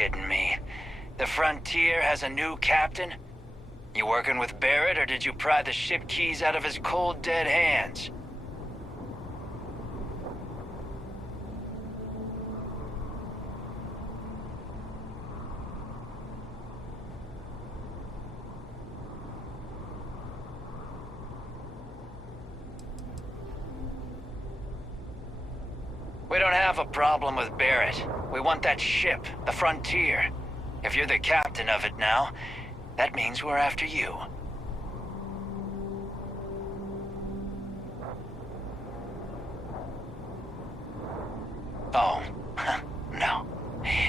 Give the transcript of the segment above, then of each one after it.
kidding me? The Frontier has a new captain? You working with Barrett, or did you pry the ship keys out of his cold, dead hands? We don't have a problem with Barrett. We want that ship, the Frontier. If you're the captain of it now, that means we're after you. Oh, no.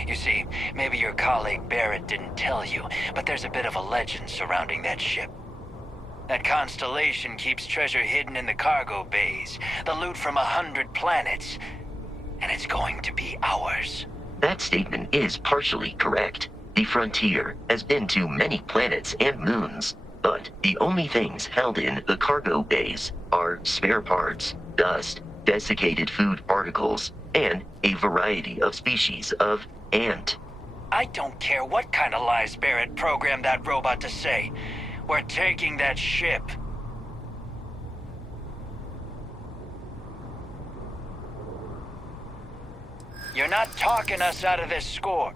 You see, maybe your colleague Barrett didn't tell you, but there's a bit of a legend surrounding that ship. That constellation keeps treasure hidden in the cargo bays, the loot from 100 planets. And it's going to be ours. That statement is partially correct. The Frontier has been to many planets and moons, but the only things held in the cargo bays are spare parts, dust, desiccated food particles, and a variety of species of ant. I don't care what kind of lies Barrett programmed that robot to say. We're taking that ship. You're not talking us out of this score.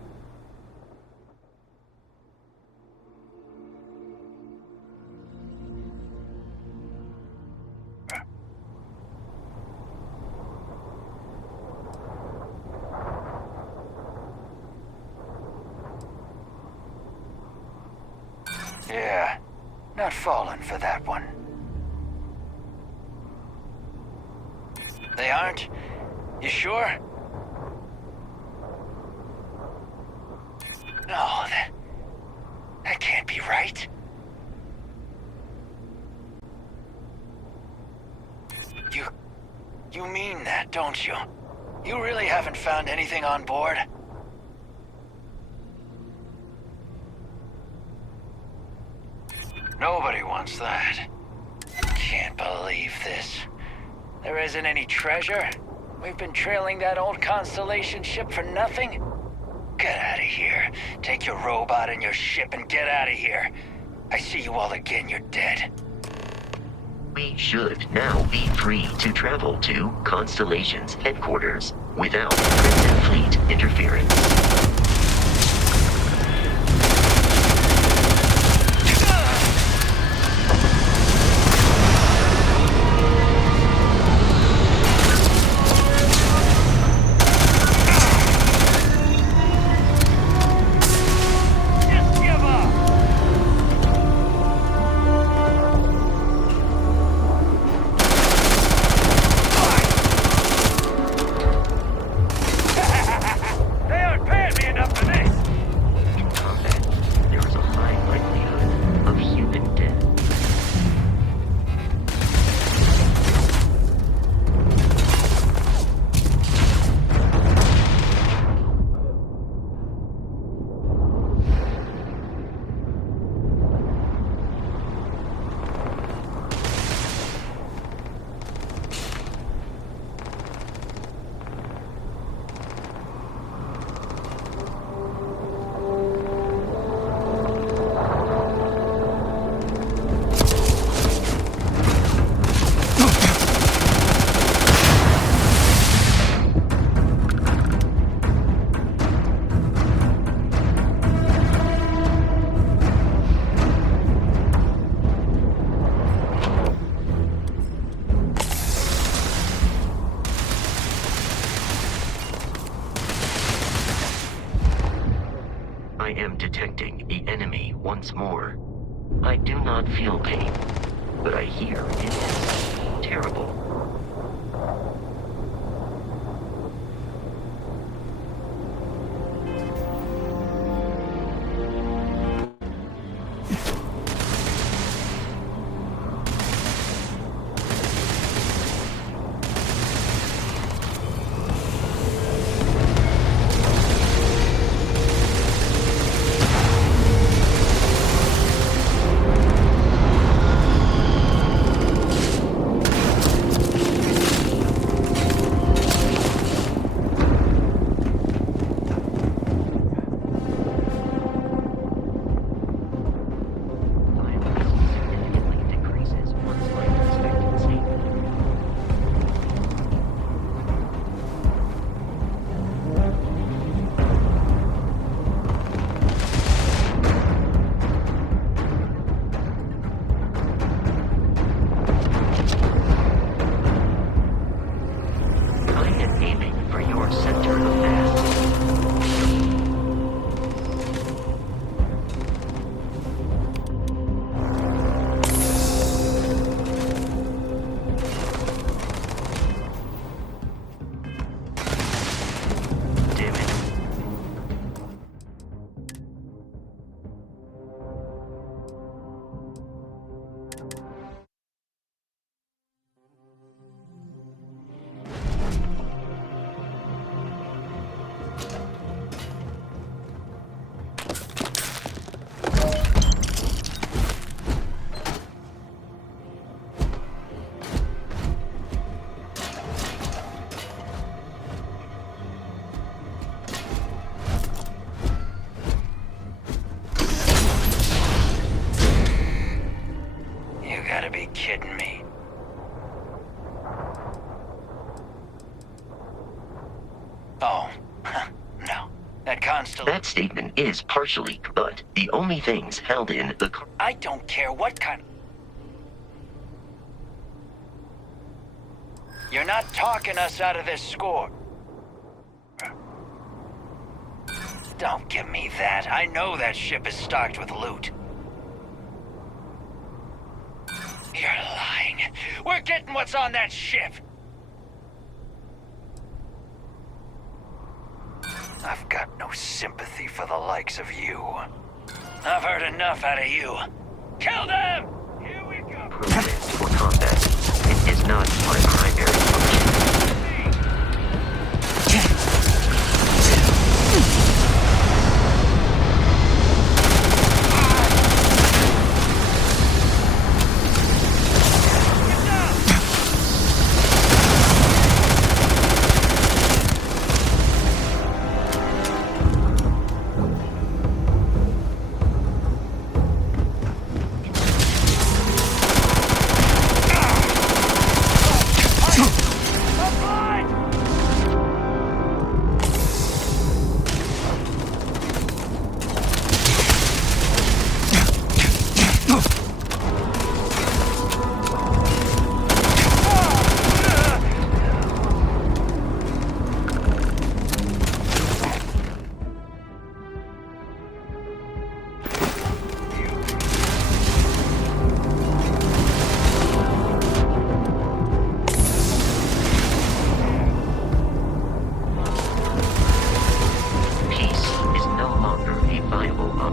Yeah, not falling for that one. They aren't? You sure? No, that can't be right. You mean that, don't you? You really haven't found anything on board? Nobody wants that. Can't believe this. There isn't any treasure? We've been trailing that old Constellation ship for nothing? Get out of here. Take your robot and your ship and get out of here. I see you all again, you're dead. We should now be free to travel to Constellation's headquarters without Crimson Fleet interference. I am detecting the enemy once more. I do not feel pain, but I hear it is terrible. Oh, no. That constellation... That statement is partially, but the only things held in the... I don't care what kind... You're not talking us out of this score. Don't give me that. I know that ship is stocked with loot. You're lying. We're getting what's on that ship. I've got no sympathy for the likes of you. I've heard enough out of you. Kill them! Here we go. Programmed for combat. It is not my primary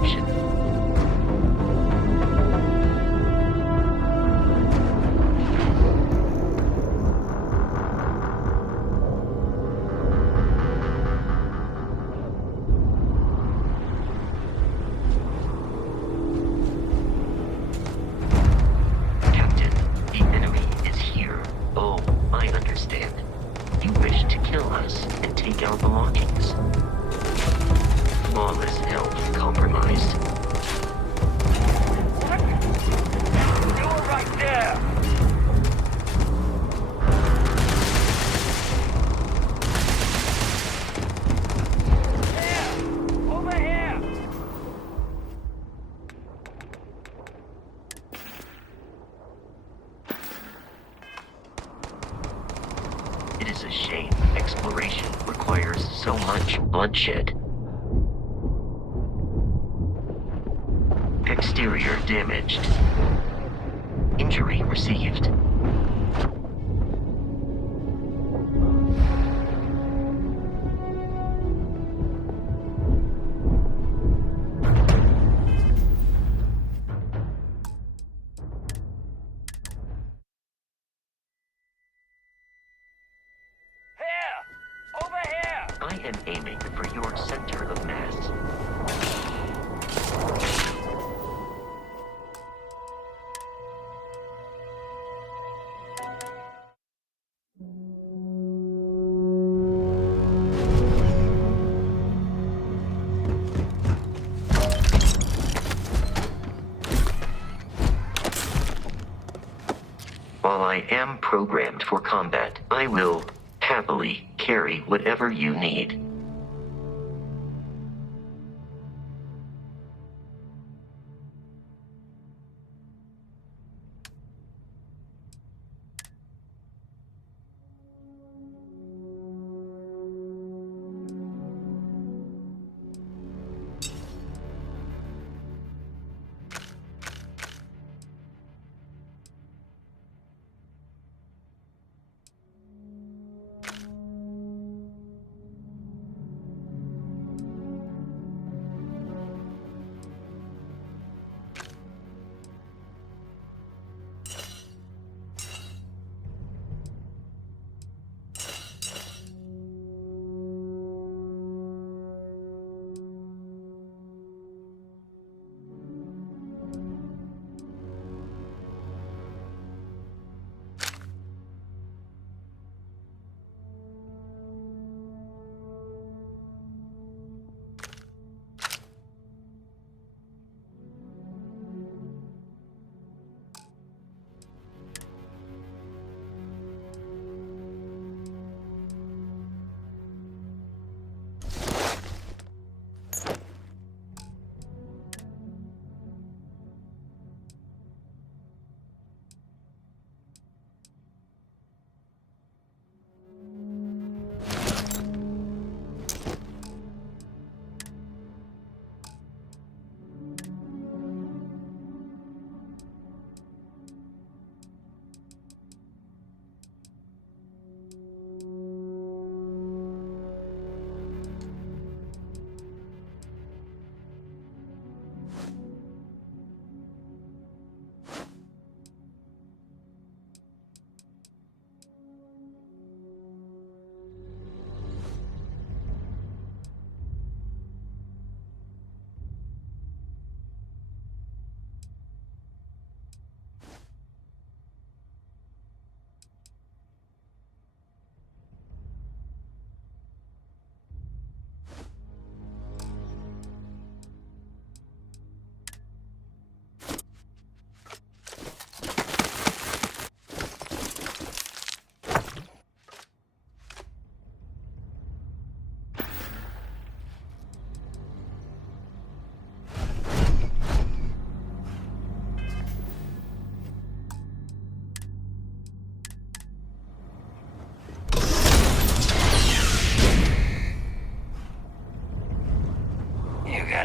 function. It is a shame exploration requires so much bloodshed. Exterior damaged. Injury received. I am aiming for your center of mass. While I am programmed for combat, I will happily carry whatever you need.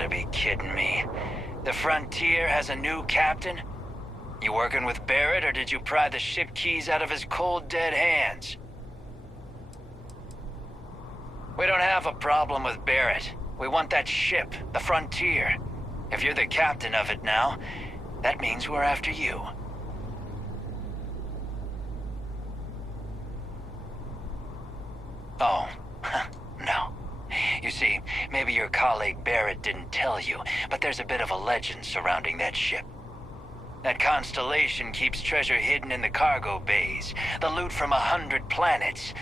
gotta be kidding me. The Frontier has a new captain? You working with Barrett, or did you pry the ship keys out of his cold, dead hands? We don't have a problem with Barrett. We want that ship, the Frontier. If you're the captain of it now, that means we're after you. Oh, no. You see, maybe your colleague Barrett didn't tell you, but there's a bit of a legend surrounding that ship. That constellation keeps treasure hidden in the cargo bays, the loot from 100 planets,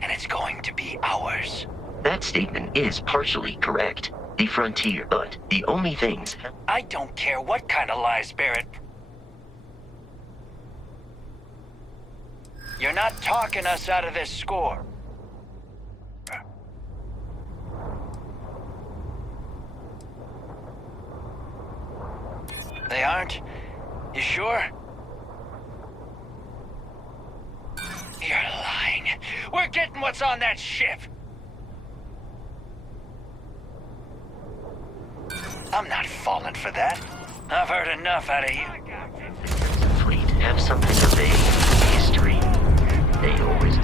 and it's going to be ours. That statement is partially correct. The Frontier, but the only things... I don't care what kind of lies, Barrett. You're not talking us out of this score. They aren't? You sure? You're lying. We're getting what's on that ship. I'm not falling for that. I've heard enough out of you. Fleet have something of a history. They always...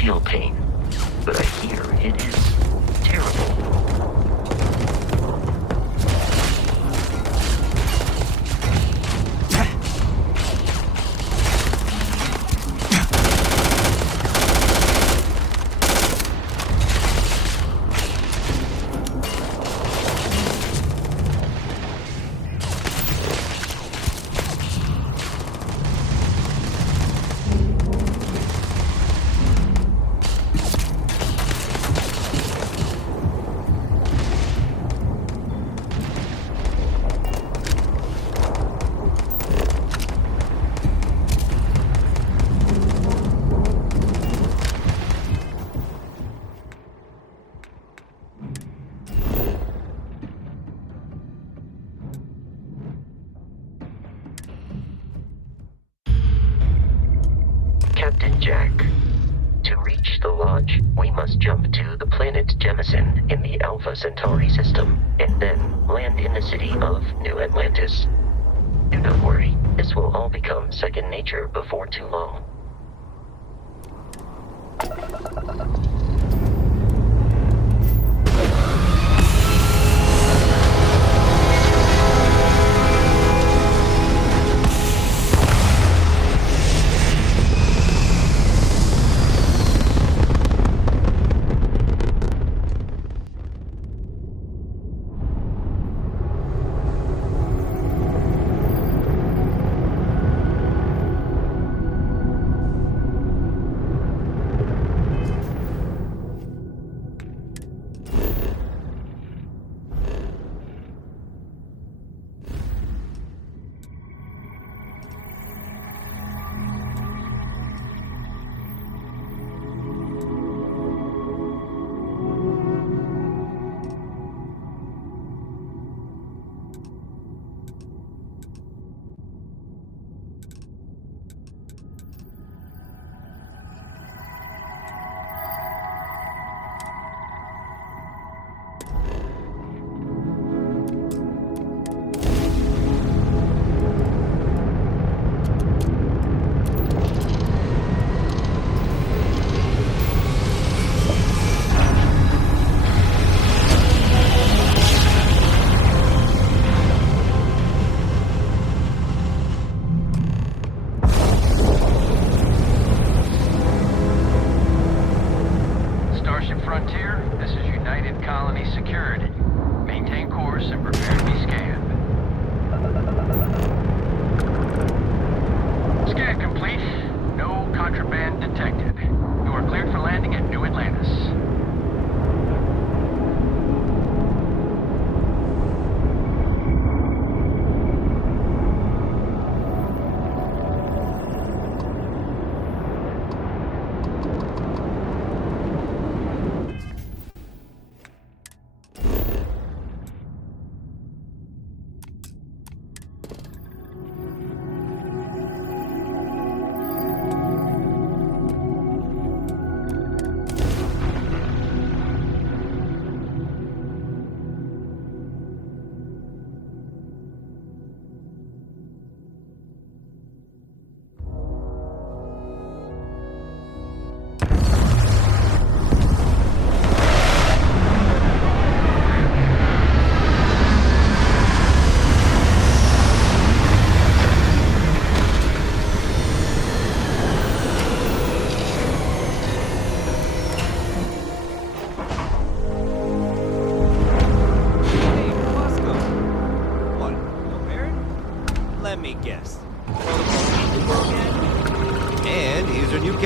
feel pain, but I hear it is terrible. Captain Jack, to reach the Lodge, we must jump to the planet Jemison in the Alpha Centauri system, and then land in the city of New Atlantis. Do not worry, this will all become second nature before too long.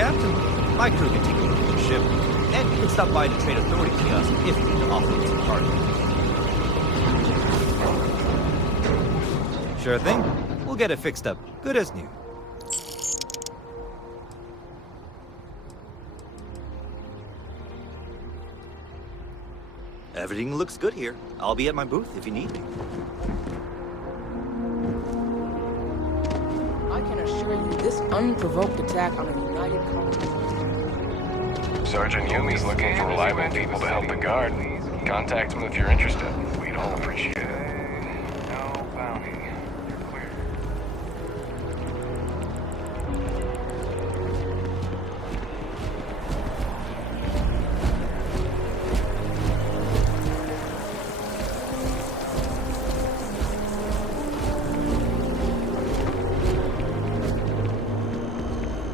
Captain. My crew can take a look at the ship, and you can stop by the Trade Authority kiosk if you need to offload some cargo. Sure thing. We'll get it fixed up, good as new. Everything looks good here. I'll be at my booth if you need me. I can assure you this unprovoked attack on a united colony. Sergeant Yumi's looking for reliable people to help the guard. Contact him if you're interested. We'd all appreciate it. No bounty. You're clear.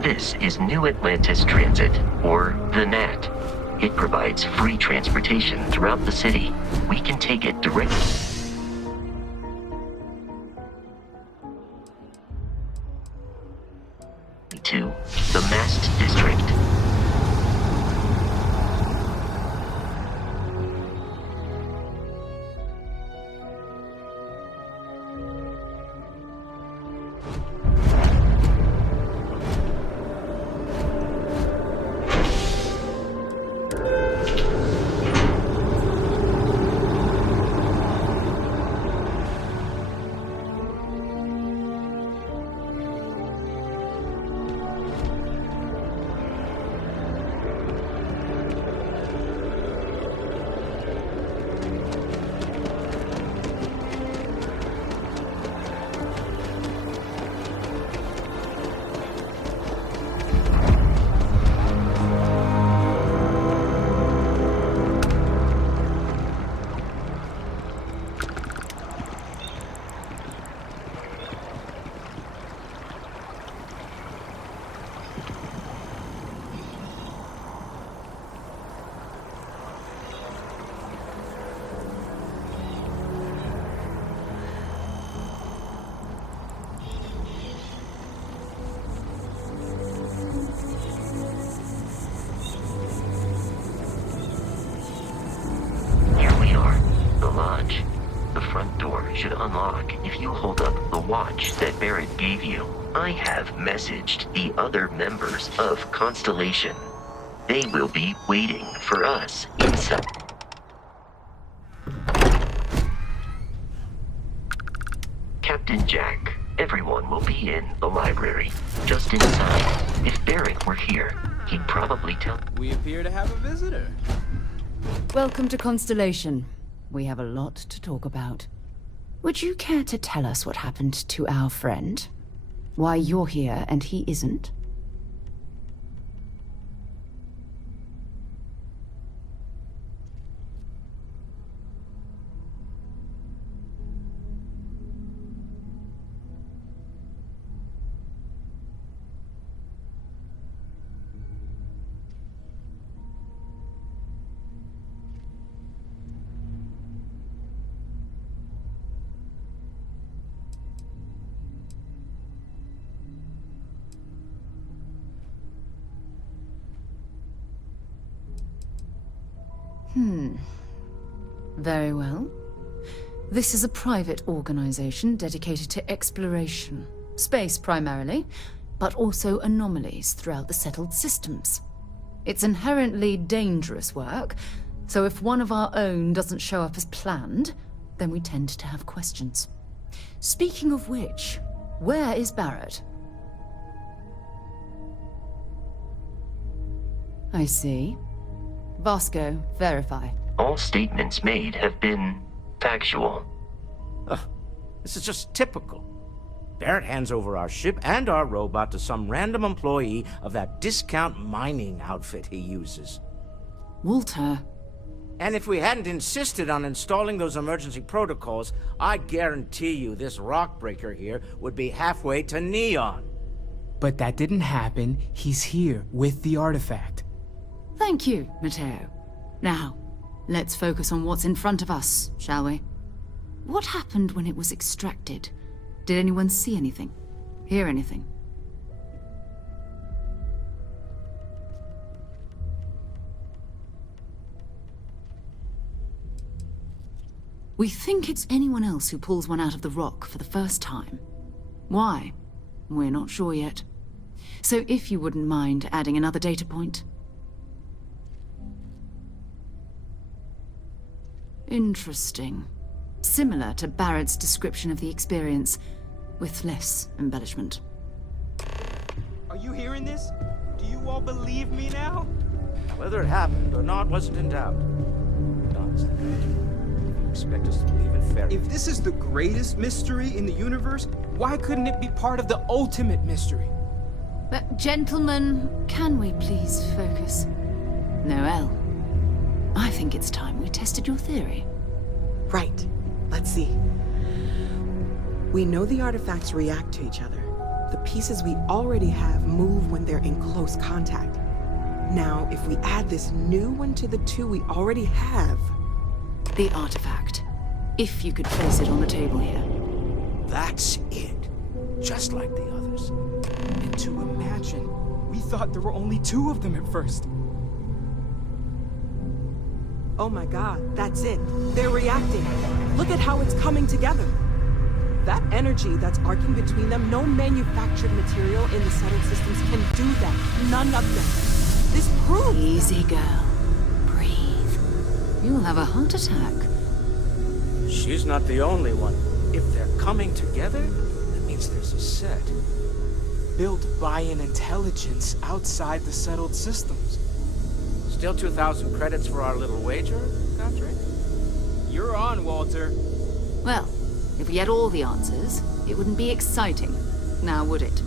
This is New Atlantis Transit, or the NAT. It provides free transportation throughout the city. We can take it directly to the Mast District. Should unlock if you hold up the watch that Barrett gave you. I have messaged the other members of Constellation. They will be waiting for us inside. Captain Jack, everyone will be in the library, just inside. If Barrett were here, he'd probably tell... We appear to have a visitor. Welcome to Constellation. We have a lot to talk about. Would you care to tell us what happened to our friend? Why you're here and he isn't? Very well. This is a private organization dedicated to exploration. Space primarily, but also anomalies throughout the settled systems. It's inherently dangerous work, so if one of our own doesn't show up as planned, then we tend to have questions. Speaking of which, where is Barrett? I see. Vasco, verify. All statements made have been factual. This is just typical. Barrett hands over our ship and our robot to some random employee of that discount mining outfit he uses. Walter. And if we hadn't insisted on installing those emergency protocols, I guarantee you this rock breaker here would be halfway to Neon. But that didn't happen. He's here with the artifact. Thank you, Matteo. Now, let's focus on what's in front of us, shall we? What happened when it was extracted? Did anyone see anything? Hear anything? We think it's anyone else who pulls one out of the rock for the first time. Why? We're not sure yet. So if you wouldn't mind adding another data point. Interesting. Similar to Barrett's description of the experience, with less embellishment. Are you hearing this? Do you all believe me now? Whether it happened or not wasn't in doubt. Honestly, you expect us to believe in fairy If this is the greatest mystery in the universe, why couldn't it be part of the ultimate mystery? But gentlemen, can we please focus? Noel, I think it's time we tested your theory. Right. Let's see. We know the artifacts react to each other. The pieces we already have move when they're in close contact. Now, if we add this new one to the two we already have... The artifact. If you could place it on the table here. That's it. Just like the others. And to imagine, we thought there were only 2 of them at first. Oh my god, that's it. They're reacting. Look at how it's coming together. That energy that's arcing between them, no manufactured material in the settled systems can do that. None of them. This proves... Easy, girl. Breathe. You'll have a heart attack. She's not the only one. If they're coming together, that means there's a set. Built by an intelligence outside the settled systems. Still 2,000 credits for our little wager, Patrick? You're on, Walter. Well, if we had all the answers, it wouldn't be exciting. Now, would it?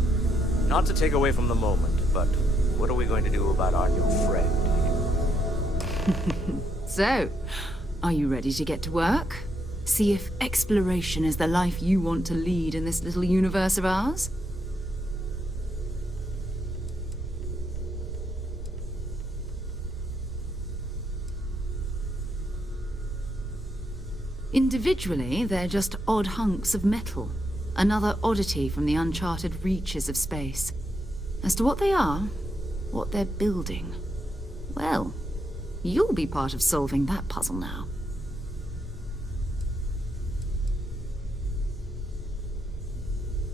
Not to take away from the moment, but what are we going to do about our new friend here? So, are you ready to get to work? See if exploration is the life you want to lead in this little universe of ours? Individually, they're just odd hunks of metal. Another oddity from the uncharted reaches of space. As to what they are, what they're building, well, you'll be part of solving that puzzle now.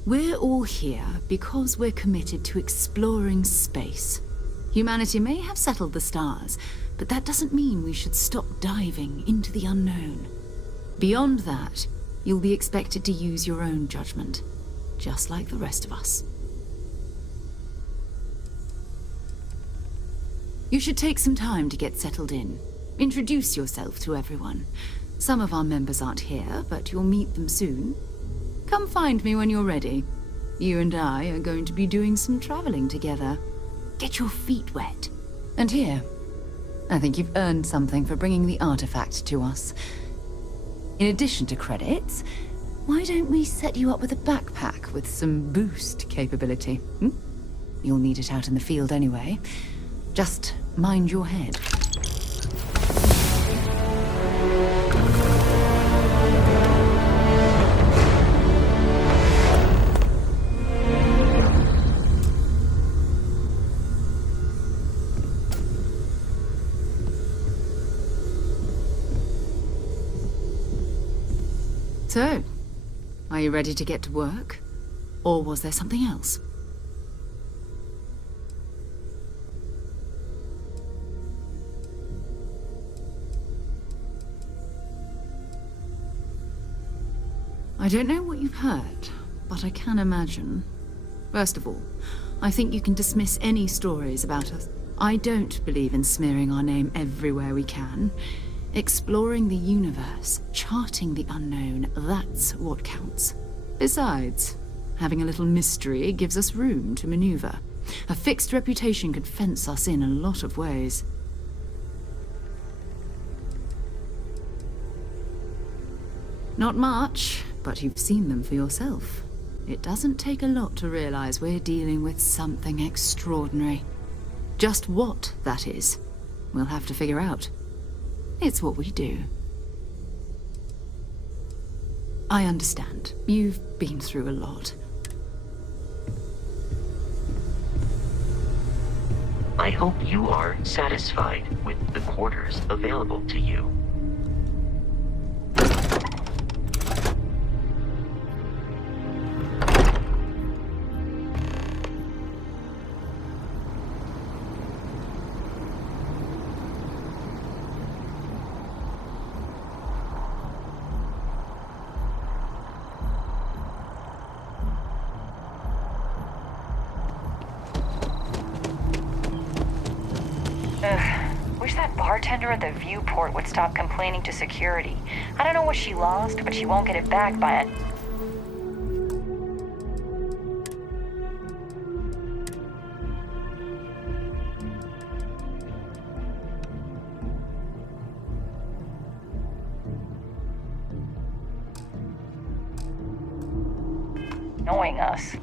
We're all here because we're committed to exploring space. Humanity may have settled the stars, but that doesn't mean we should stop diving into the unknown. Beyond that, you'll be expected to use your own judgment, just like the rest of us. You should take some time to get settled in. Introduce yourself to everyone. Some of our members aren't here, but you'll meet them soon. Come find me when you're ready. You and I are going to be doing some traveling together. Get your feet wet. And here, I think you've earned something for bringing the artifact to us. In addition to credits, why don't we set you up with a backpack with some boost capability? You'll need it out in the field anyway. Just mind your head. So, are you ready to get to work? Or was there something else? I don't know what you've heard, but I can imagine. First of all, I think you can dismiss any stories about us. I don't believe in smearing our name everywhere we can. Exploring the universe, charting the unknown, that's what counts. Besides, having a little mystery gives us room to maneuver. A fixed reputation could fence us in a lot of ways. Not much, but you've seen them for yourself. It doesn't take a lot to realize we're dealing with something extraordinary. Just what that is, we'll have to figure out. It's what we do. I understand. You've been through a lot. I hope you are satisfied with the quarters available to you. bartender at the viewport would stop complaining to security. I don't know what she lost, but she won't get it back by it. Knowing us.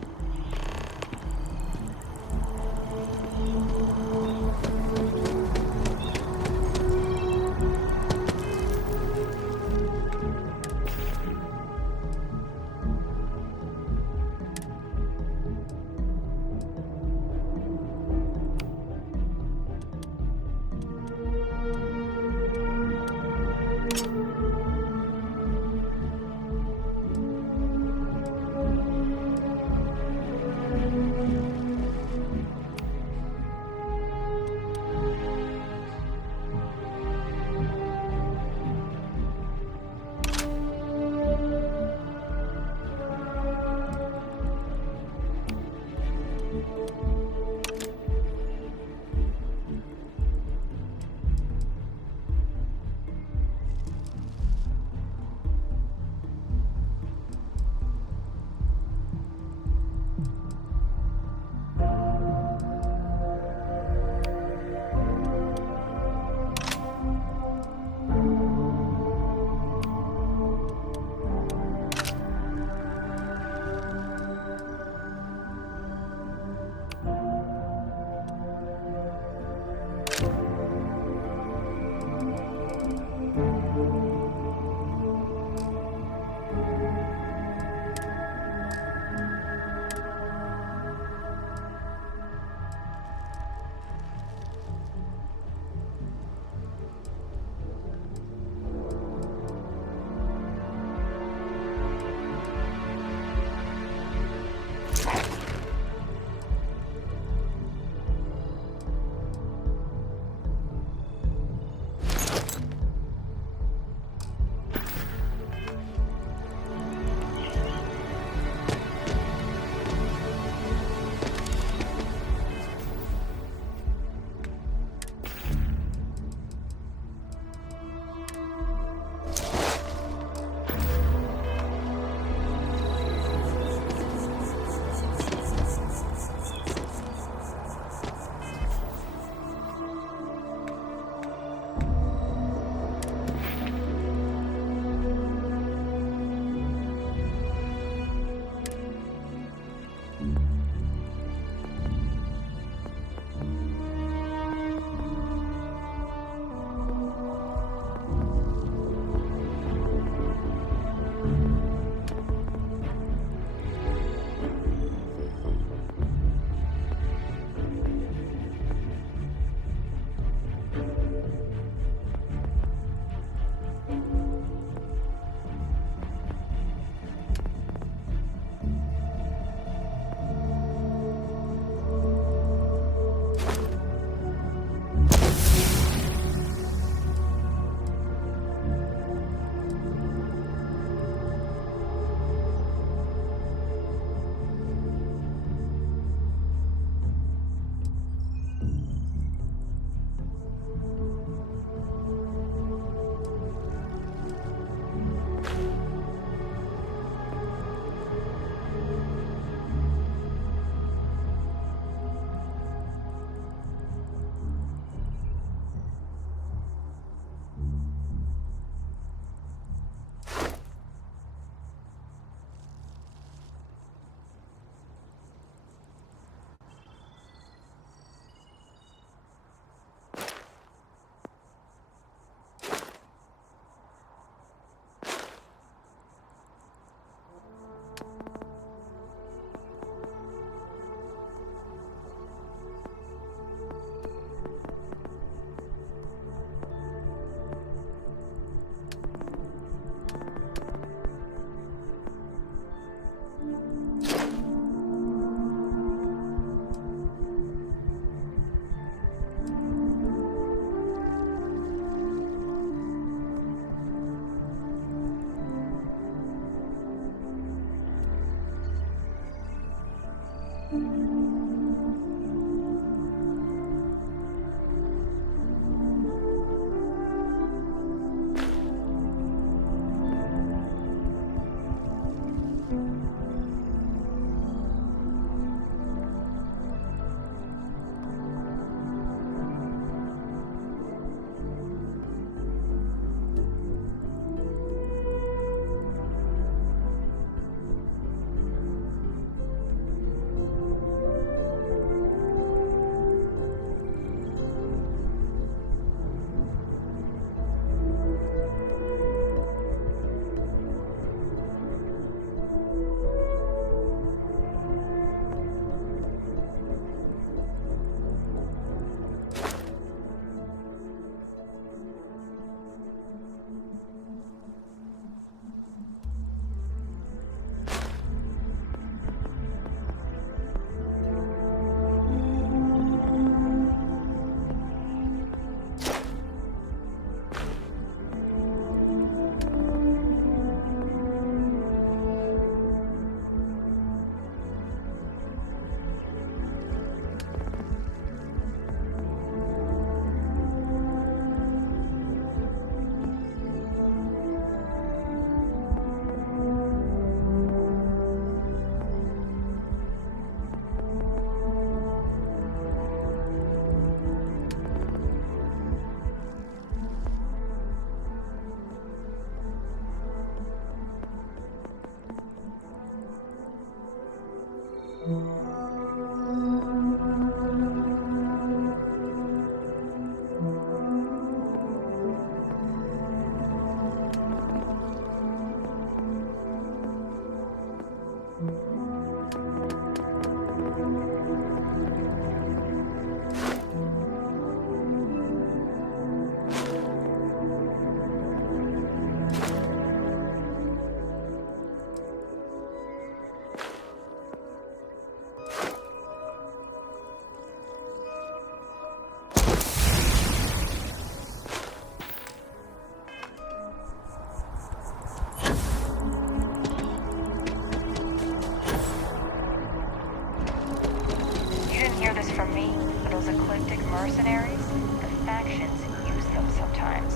eclectic mercenaries? The factions use them sometimes.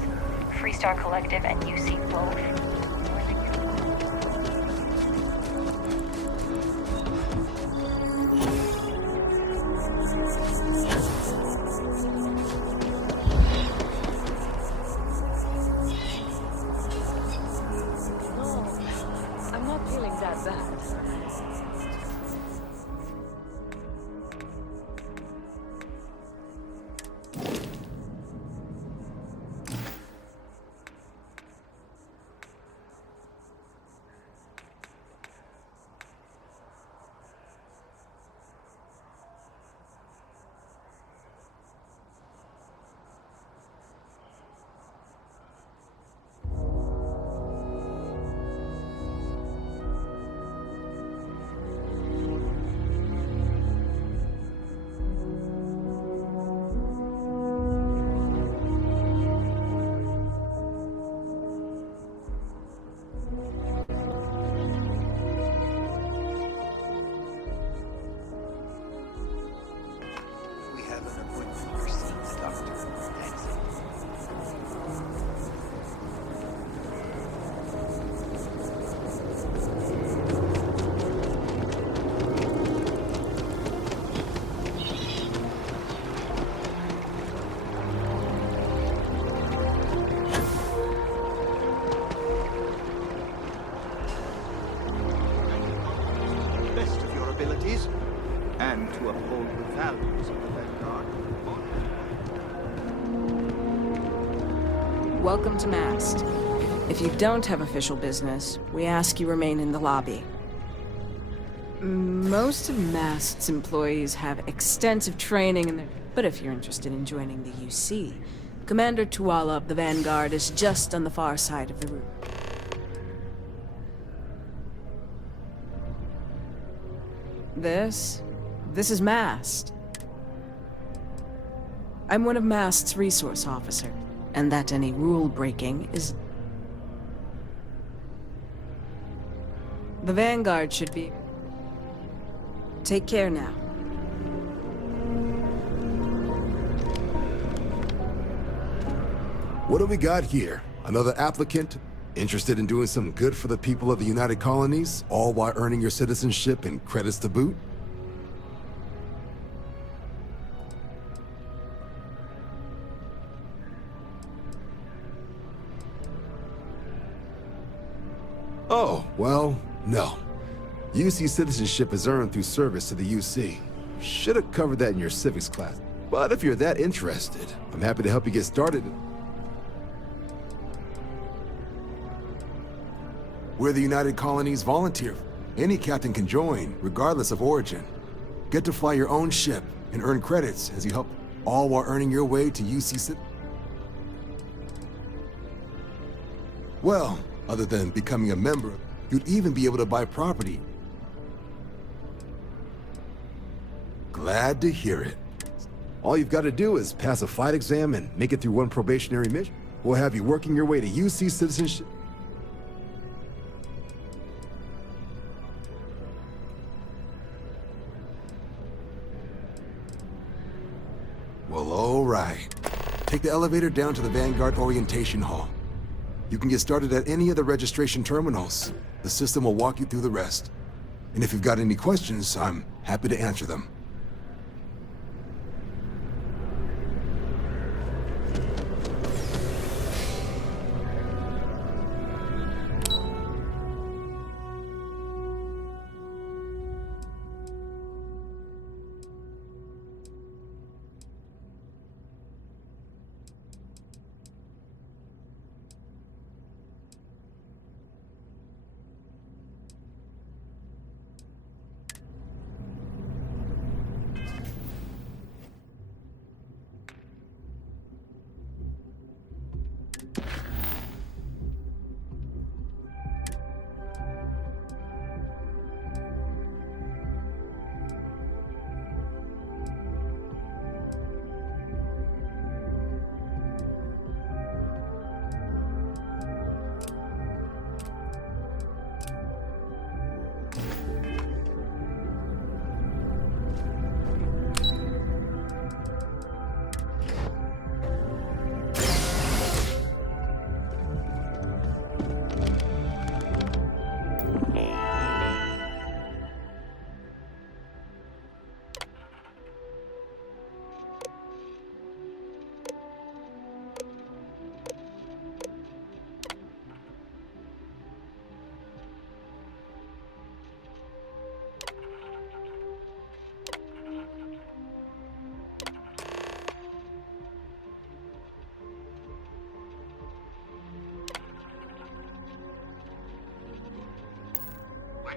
Freestar Collective and UC both. I'm not feeling that bad. Best of your abilities, and to uphold the values of the Vanguard. Welcome to Mast. If you don't have official business, we ask you remain in the lobby. Most of Mast's employees have extensive training in their... But if you're interested in joining the UC, Commander Tuala of the Vanguard is just on the far side of the room. This is Mast. I'm one of Mast's resource officers, and that any rule breaking is... The Vanguard should be... Take care now. What do we got here? Another applicant? Interested in doing some good for the people of the United Colonies, all while earning your citizenship and credits to boot? Oh, well, no. UC citizenship is earned through service to the UC. Should have covered that in your civics class. But if you're that interested, I'm happy to help you get started. We're the United Colonies Volunteer. Any captain can join, regardless of origin. Get to fly your own ship and earn credits as you help, all while earning your way to UC. Well, other than becoming a member, you'd even be able to buy property. Glad to hear it. All you've got to do is pass a flight exam and make it through one probationary mission. We'll have you working your way to UC citizenship. Well, all right. Take the elevator down to the Vanguard Orientation Hall. You can get started at any of the registration terminals. The system will walk you through the rest. And if you've got any questions, I'm happy to answer them.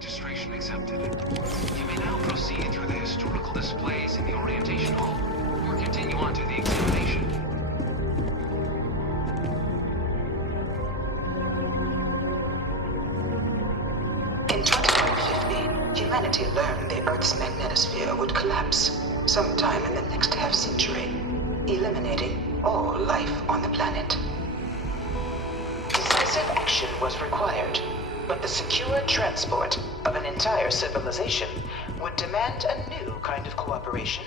registration accepted. You may now proceed through the historical displays in the orientation hall, or continue on to the examination. In 2150, humanity learned the Earth's magnetosphere would collapse sometime in the next half-century, eliminating all life on the planet. Decisive action was required, but the secure transport of an entire civilization would demand a new kind of cooperation,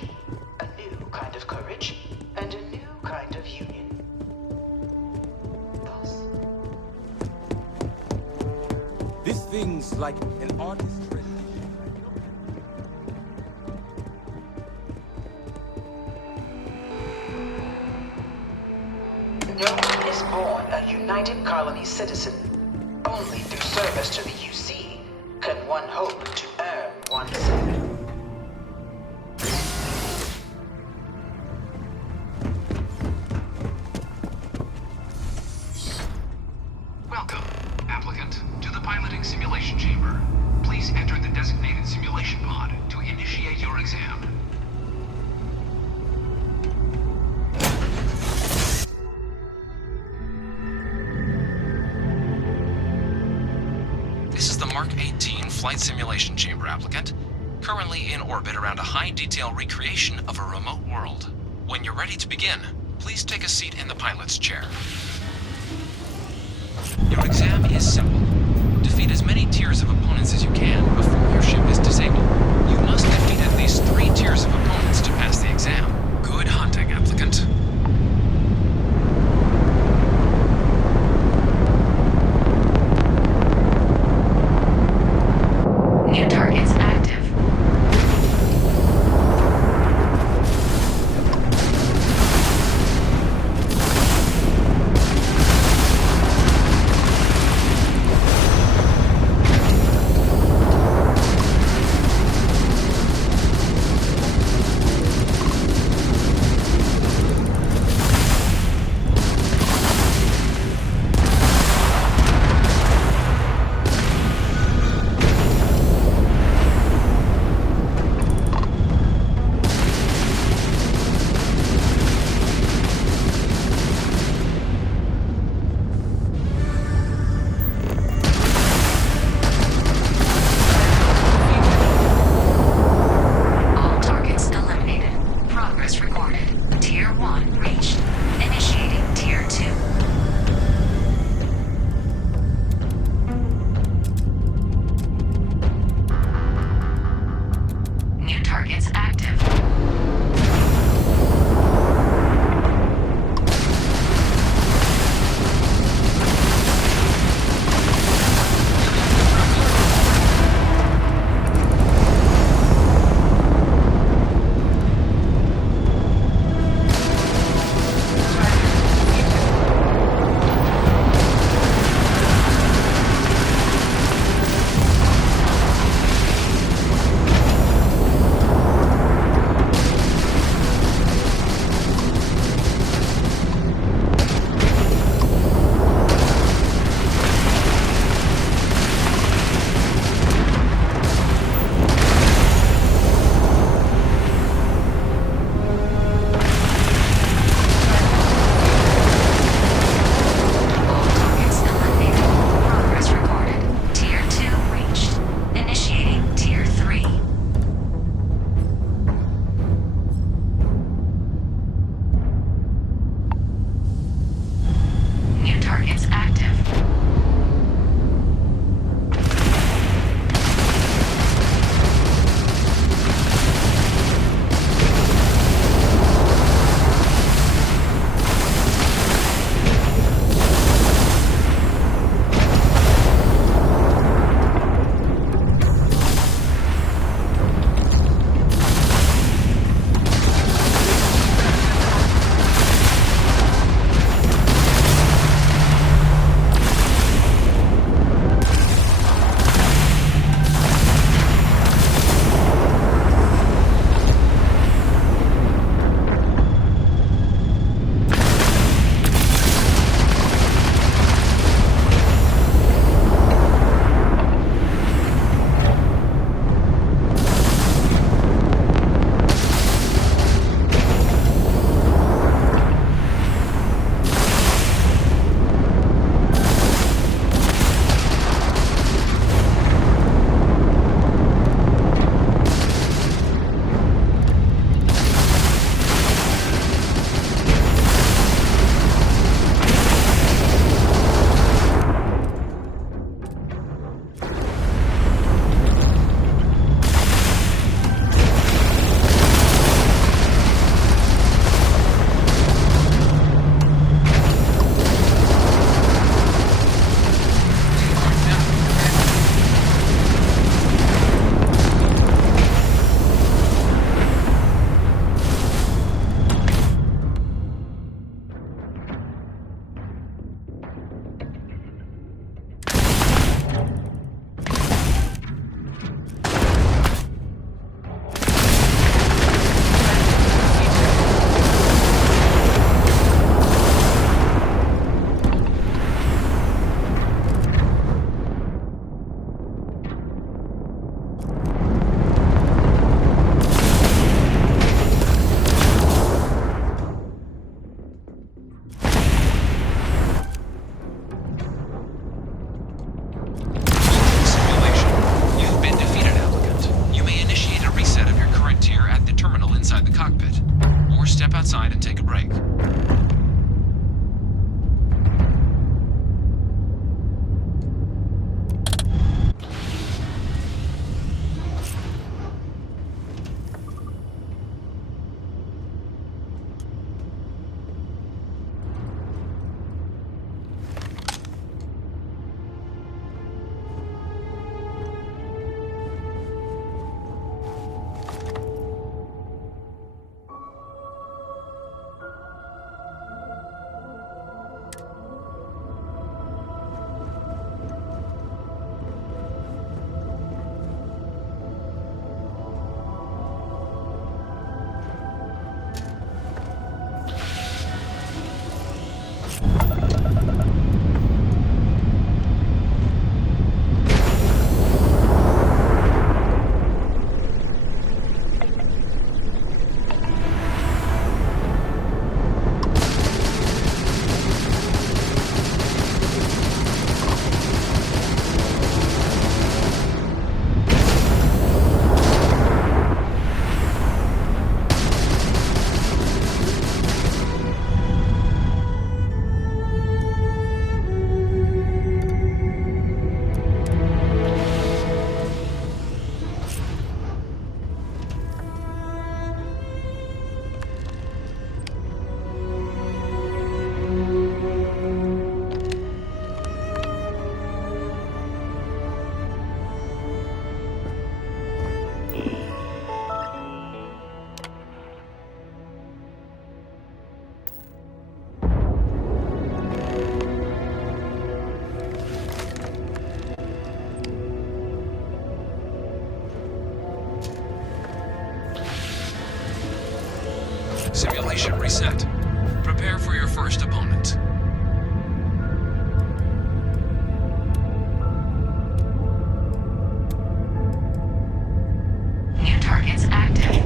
a new kind of courage, and a new kind of union. This thing's like an artist's rendition. No one is born a United Colony citizen. Only through service to the UC can one hope to earn oneself. Welcome, applicant, to the piloting simulation chamber. Please enter the designated simulation pod to initiate your exam. This is the Mark 18 Flight Simulation Chamber, applicant. Currently in orbit around a high-detail recreation of a remote world. When you're ready to begin, please take a seat in the pilot's chair. Your exam is simple. Defeat as many tiers of opponents as you can before your ship is disabled. You must defeat at least 3 tiers of opponents to pass the exam. Good hunting, applicant. New targets active. inside the cockpit, or step outside and take a break. Simulation reset. Prepare for your first opponent. New targets active.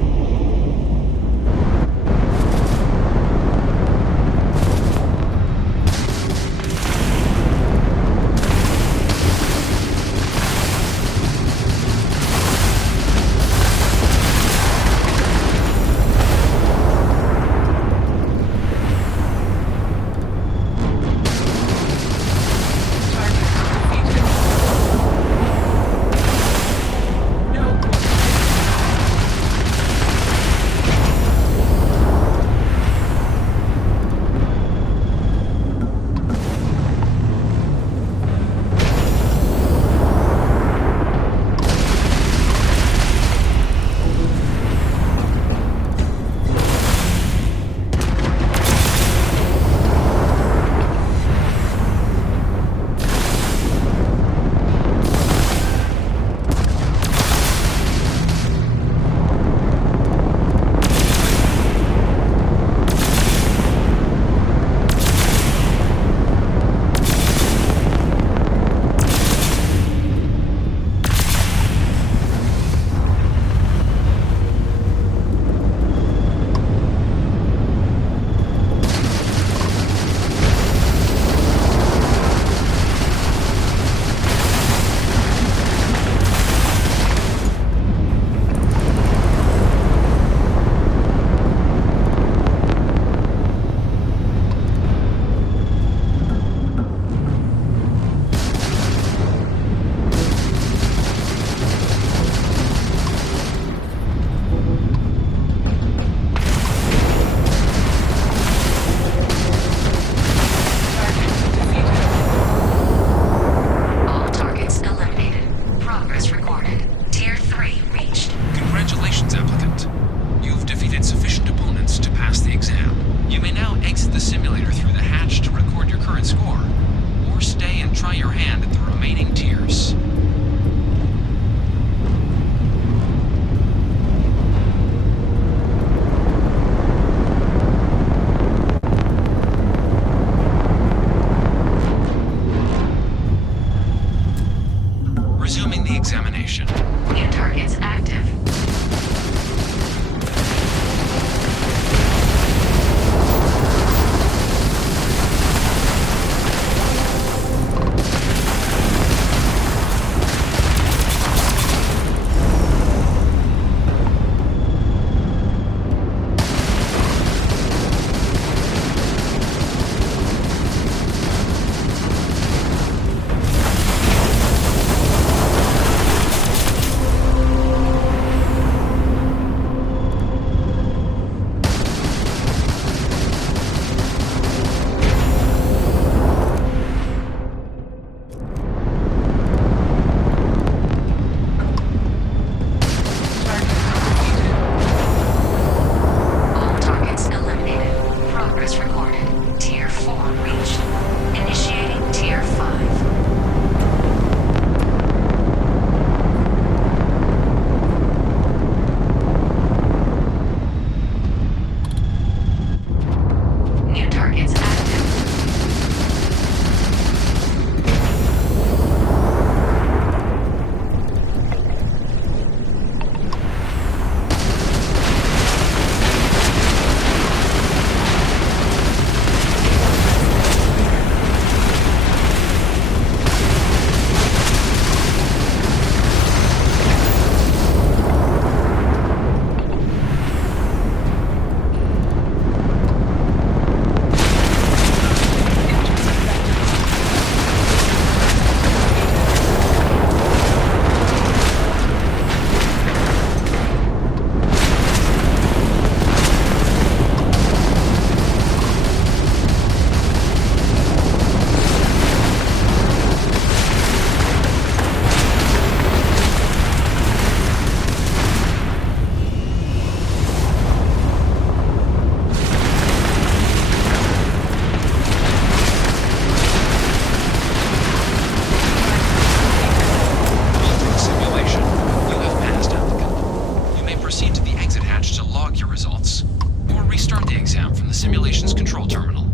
results. Or restart the exam from the simulation's control terminal.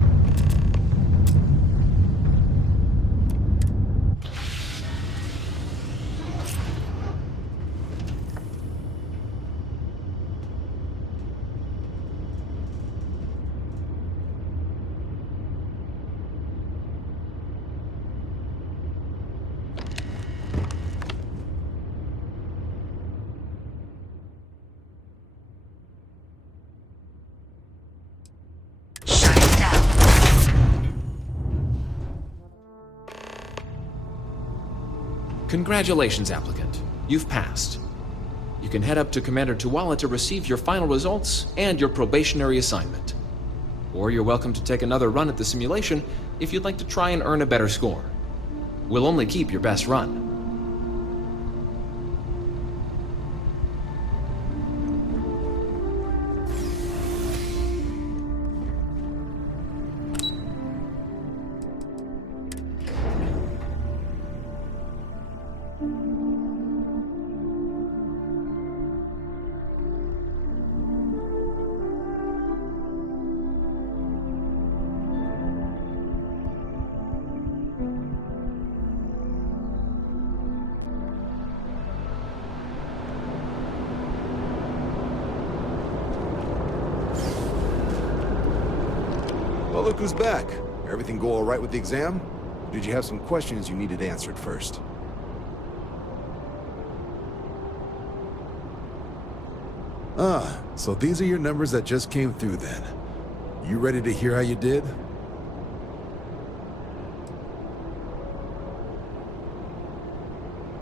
Congratulations, applicant. You've passed. You can head up to Commander Tuwala to receive your final results and your probationary assignment. Or you're welcome to take another run at the simulation if you'd like to try and earn a better score. We'll only keep your best run. Well, look who's back. Everything go all right with the exam? Or did you have some questions you needed answered first? Ah, so these are your numbers that just came through then. You ready to hear how you did?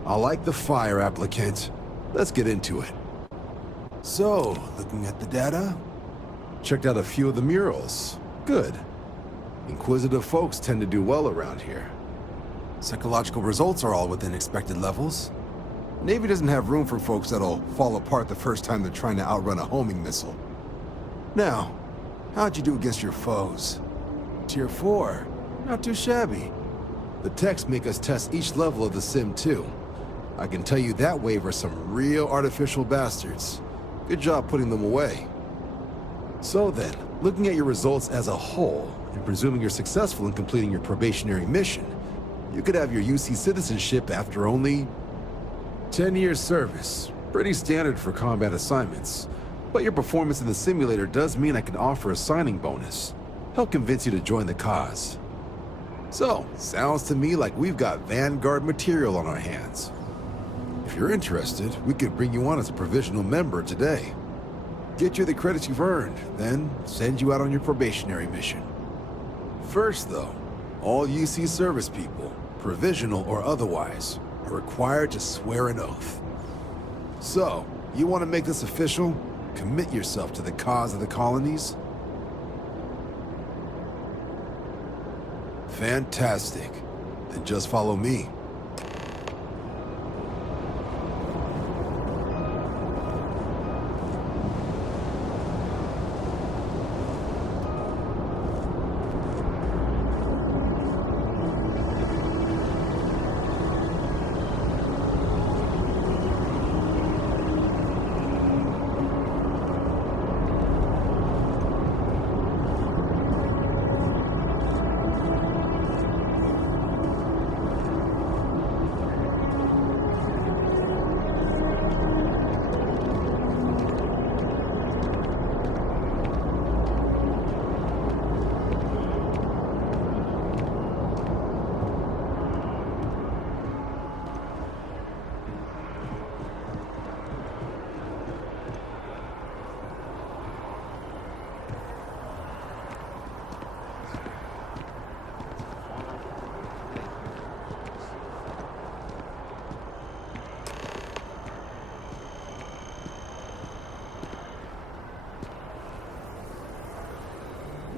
I like the fire, applicant. Let's get into it. So, looking at the data, checked out a few of the murals. Good. Inquisitive folks tend to do well around here. Psychological results are all within expected levels. Navy doesn't have room for folks that'll fall apart the first time they're trying to outrun a homing missile. Now, how'd you do against your foes? Tier 4. Not too shabby. The techs make us test each level of the sim too. I can tell you that wave are some real artificial bastards. Good job putting them away. So then, looking at your results as a whole, and presuming you're successful in completing your probationary mission, you could have your UC citizenship after only 10 years service. Pretty standard for combat assignments. But your performance in the simulator does mean I can offer a signing bonus. Help convince you to join the cause. So, sounds to me like we've got Vanguard material on our hands. If you're interested, we could bring you on as a provisional member today. Get you the credits you've earned, then send you out on your probationary mission. First though, all UC service people, provisional or otherwise, are required to swear an oath. So, you want to make this official? Commit yourself to the cause of the colonies? Fantastic. Then just follow me.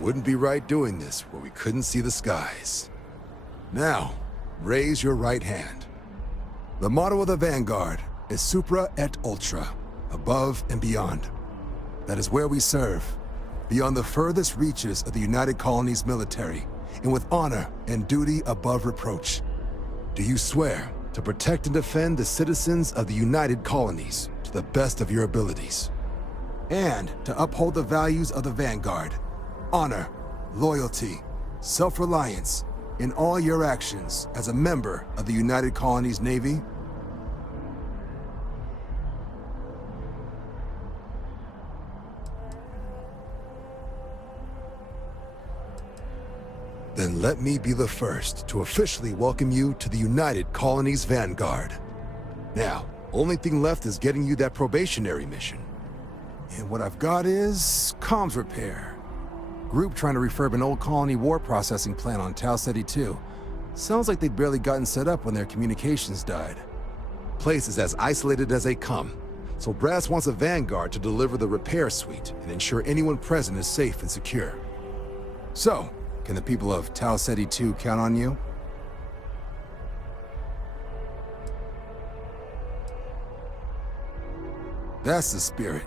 Wouldn't be right doing this where we couldn't see the skies. Now, raise your right hand. The motto of the Vanguard is Supra et Ultra, above and beyond. That is where we serve, beyond the furthest reaches of the United Colonies military, and with honor and duty above reproach. Do you swear to protect and defend the citizens of the United Colonies to the best of your abilities? and to uphold the values of the Vanguard. Honor, loyalty, self-reliance in all your actions as a member of the United Colonies Navy. Then let me be the first to officially welcome you to the United Colonies Vanguard. Now, only thing left is getting you that probationary mission. And what I've got is comms repair. Group trying to refurb an old colony war processing plant on Tau Ceti 2. Sounds like they'd barely gotten set up when their communications died. Place is as isolated as they come, so Brass wants a Vanguard to deliver the repair suite and ensure anyone present is safe and secure. So, can the people of Tau Ceti 2 count on you? That's the spirit.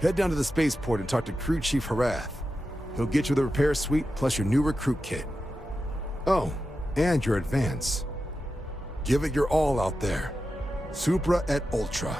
Head down to the spaceport and talk to Crew Chief Harath. He'll get you the repair suite plus your new recruit kit. Oh, and your advance. Give it your all out there. Supra et Ultra.